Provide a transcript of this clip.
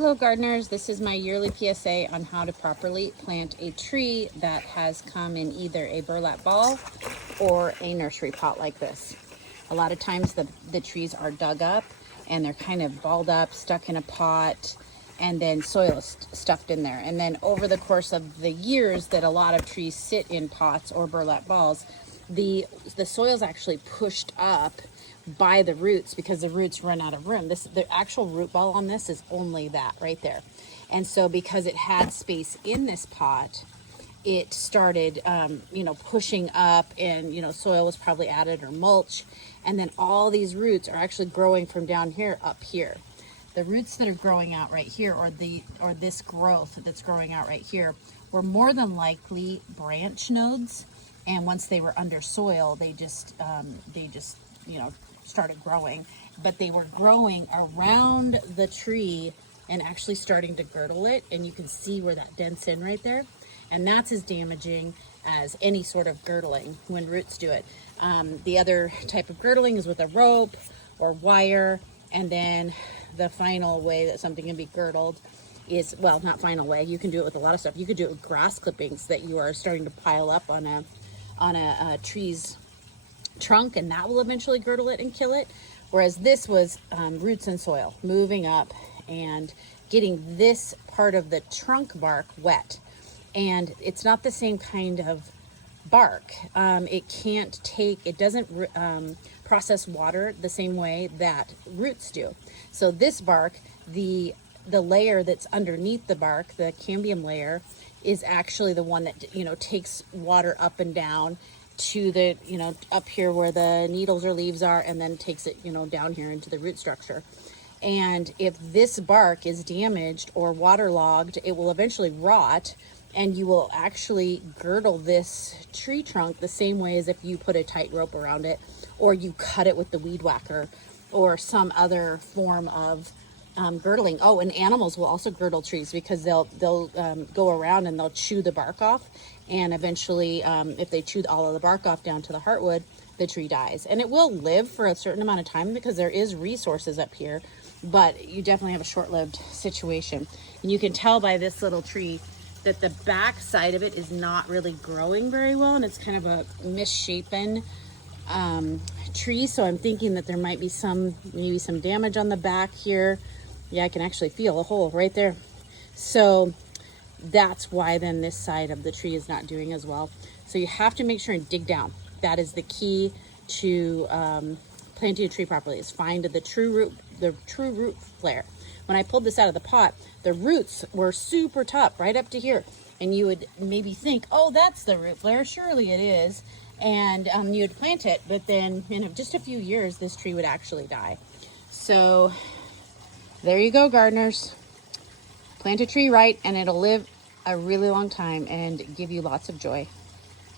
Hello gardeners, this is my yearly PSA on how to properly plant a tree that has come in either a burlap ball or a nursery pot like this. A lot of times the trees are dug up and they're kind of balled up, stuck in a pot, and then soil is stuffed in there. And then over the course of the years that a lot of trees sit in pots or burlap balls, the soil is actually pushed up by the roots because the roots run out of room. The actual root ball on this is only that right there. And so because it had space in this pot, it started, pushing up, and, soil was probably added or mulch. And then all these roots are actually growing from down here up here. The roots that are growing out right here, or this growth that's growing out right here, were more than likely branch nodes. And once they were under soil, they just started growing. But they were growing around the tree and actually starting to girdle it. And you can see where that dents in right there. And that's as damaging as any sort of girdling when roots do it. The other type of girdling is with a rope or wire. And then the final way that something can be girdled is, well, not final way, you can do it with a lot of stuff. You could do it with grass clippings that you are starting to pile up on a tree's trunk, and that will eventually girdle it and kill it. Whereas this was roots and soil moving up and getting this part of the trunk bark wet. And it's not the same kind of bark. It doesn't process water the same way that roots do. So this bark, the layer that's underneath the bark, the cambium layer, is actually the one that takes water up and down to the up here where the needles or leaves are, and then takes it down here into the root structure. And if this bark is damaged or waterlogged, it will eventually rot, and you will actually girdle this tree trunk the same way as if you put a tight rope around it, or you cut it with the weed whacker or some other form of girdling. Oh, and animals will also girdle trees because they'll go around and they'll chew the bark off, and eventually if they chew all of the bark off down to the heartwood, the tree dies. And it will live for a certain amount of time because there is resources up here, but you definitely have a short-lived situation. And you can tell by this little tree that the back side of it is not really growing very well, and it's kind of a misshapen tree. So I'm thinking that there might be maybe some damage on the back here. Yeah, I can actually feel a hole right there. So that's why then this side of the tree is not doing as well. So you have to make sure and dig down. That is the key to planting a tree properly, is find the true root flare. When I pulled this out of the pot, the roots were super tough right up to here. And you would maybe think, oh, that's the root flare. Surely it is. And you would plant it, but then in just a few years, this tree would actually die. So there you go, gardeners. Plant a tree right, and it'll live a really long time and give you lots of joy.